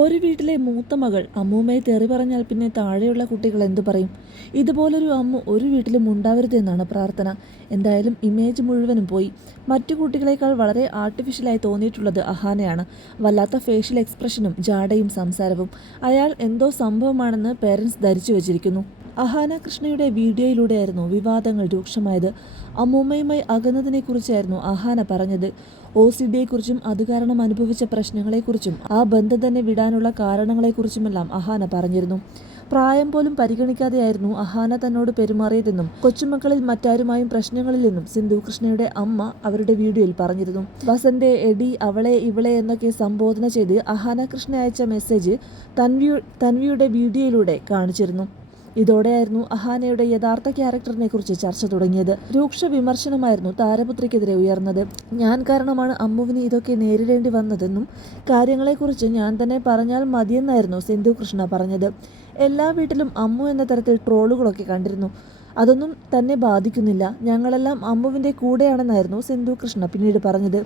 ഒരു വീട്ടിലെ മൂത്ത മകൾ അമ്മൂമ്മയെ തെറി പറഞ്ഞാൽ പിന്നെ താഴെയുള്ള കുട്ടികൾ എന്തു പറയും? ഇതുപോലൊരു അമ്മ ഒരു വീട്ടിലും ഉണ്ടാവരുതെന്നാണ് പ്രാർത്ഥന. എന്തായാലും ഇമേജ് മുഴുവനും പോയി. മറ്റു കുട്ടികളെക്കാൾ വളരെ ആർട്ടിഫിഷ്യലായി തോന്നിയിട്ടുള്ളത് അഹാനയാണ്. വല്ലാത്ത ഫേഷ്യൽ എക്സ്പ്രഷനും ജാടയും സംസാരവും. അയാൾ എന്തോ സംഭവമാണെന്ന് പേരൻസ് ധരിച്ചു വച്ചിരിക്കുന്നു. അഹാന കൃഷ്ണയുടെ വീഡിയോയിലൂടെയായിരുന്നു വിവാദങ്ങൾ രൂക്ഷമായത്. അമ്മൂമ്മയുമായി അകന്നതിനെക്കുറിച്ചായിരുന്നു അഹാന പറഞ്ഞത്. OCD-യെക്കുറിച്ചും അത് കാരണം അനുഭവിച്ച പ്രശ്നങ്ങളെക്കുറിച്ചും ആ ബന്ധം തന്നെ വിടാനുള്ള കാരണങ്ങളെക്കുറിച്ചുമെല്ലാം അഹാന പറഞ്ഞിരുന്നു. പ്രായം പോലും പരിഗണിക്കാതെയായിരുന്നു അഹാന തന്നോട് പെരുമാറിയതെന്നും കൊച്ചുമക്കളിൽ മറ്റാരുമായും പ്രശ്നങ്ങളില്ലെന്നും സിന്ധു കൃഷ്ണയുടെ അമ്മ അവരുടെ വീഡിയോയിൽ പറഞ്ഞിരുന്നു. വസന്റെ, എടി, അവളെ, ഇവളെ എന്നൊക്കെ സംബോധന ചെയ്ത് അഹാന കൃഷ്ണ അയച്ച മെസ്സേജ് തൻവിയുടെ വീഡിയോയിലൂടെ കാണിച്ചിരുന്നു. ഇതോടെയായിരുന്നു അഹാനയുടെ യഥാർത്ഥ ക്യാരക്ടറിനെ കുറിച്ച് ചർച്ച തുടങ്ങിയത്. രൂക്ഷ വിമർശനമായിരുന്നു താരപുത്രിക്കെതിരെ ഉയർന്നത്. ഞാൻ കാരണമാണ് അമ്മുവിന് ഇതൊക്കെ നേരിടേണ്ടി വന്നതെന്നും കാര്യങ്ങളെക്കുറിച്ച് ഞാൻ തന്നെ പറഞ്ഞാൽ മതിയെന്നായിരുന്നു സിന്ധു കൃഷ്ണ പറഞ്ഞത്. എല്ലാ വീട്ടിലും അമ്മു എന്ന തരത്തിൽ ട്രോളുകളൊക്കെ കണ്ടിരുന്നു. അതൊന്നും തന്നെ ബാധിക്കുന്നില്ല, ഞങ്ങളെല്ലാം അമ്മുവിൻ്റെ കൂടെയാണെന്നായിരുന്നു സിന്ധു കൃഷ്ണ പിന്നീട് പറഞ്ഞത്.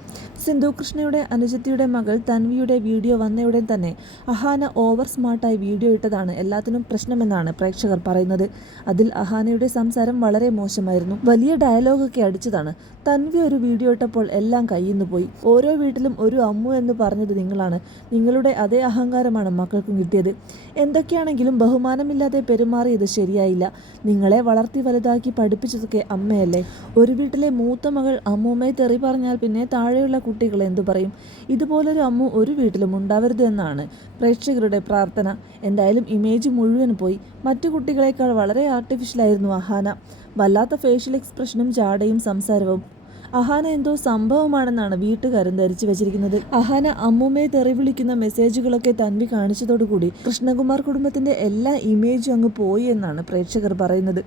സിന്ധു കൃഷ്ണയുടെ അനുജത്തിയുടെ മകൾ തൻവിയുടെ വീഡിയോ വന്നയുടൻ തന്നെ അഹാന ഓവർ സ്മാർട്ടായി വീഡിയോ ഇട്ടതാണ് എല്ലാത്തിനും പ്രശ്നമെന്നാണ് പ്രേക്ഷകർ പറയുന്നത്. അതിൽ അഹാനയുടെ സംസാരം വളരെ മോശമായിരുന്നു. വലിയ ഡയലോഗൊക്കെ അടിച്ചതാണ്. തൻവി ഒരു വീഡിയോ ഇട്ടപ്പോൾ എല്ലാം കയ്യിന്ന് പോയി. ഓരോ വീട്ടിലും ഒരു അമ്മു എന്ന് പറഞ്ഞത് നിങ്ങളാണ്. നിങ്ങളുടെ അതേ അഹങ്കാരമാണ് മക്കൾക്കും കിട്ടിയത്. എന്തൊക്കെയാണെങ്കിലും ബഹുമാനമില്ലാതെ പെരുമാറിയത് ശരിയായില്ല. നിങ്ങളെ വളർത്തി വലുതാക്കി പഠിപ്പിച്ചതൊക്കെ അമ്മയല്ലേ? ഒരു വീട്ടിലെ മൂത്ത മകൾ അമ്മൂമ്മയെ തെറി പറഞ്ഞാൽ പിന്നെ താഴെയുള്ള കുട്ടികൾ എന്തു പറയും? ഇതുപോലൊരു അമ്മു ഒരു വീട്ടിലും ഉണ്ടാവരുത് എന്നാണ് പ്രേക്ഷകരുടെ പ്രാർത്ഥന. എന്തായാലും ഇമേജ് മുഴുവൻ പോയി. മറ്റു കുട്ടികളെക്കാൾ വളരെ ആർട്ടിഫിഷ്യലായിരുന്നു അഹാന. വല്ലാത്ത ഫേഷ്യൽ എക്സ്പ്രഷനും ജാടയും സംസാരവും. അഹാന എന്തോ സംഭവമാണെന്നാണ് വീട്ടുകാരും ധരിച്ചു വെച്ചിരിക്കുന്നത്. അഹാന അമ്മൂമ്മയെ തെറി വിളിക്കുന്ന മെസ്സേജുകളൊക്കെ തൻവി കാണിച്ചതോടുകൂടി കൃഷ്ണകുമാർ കുടുംബത്തിന്റെ എല്ലാ ഇമേജും അങ്ങ് പോയി എന്നാണ് പ്രേക്ഷകർ പറയുന്നത്.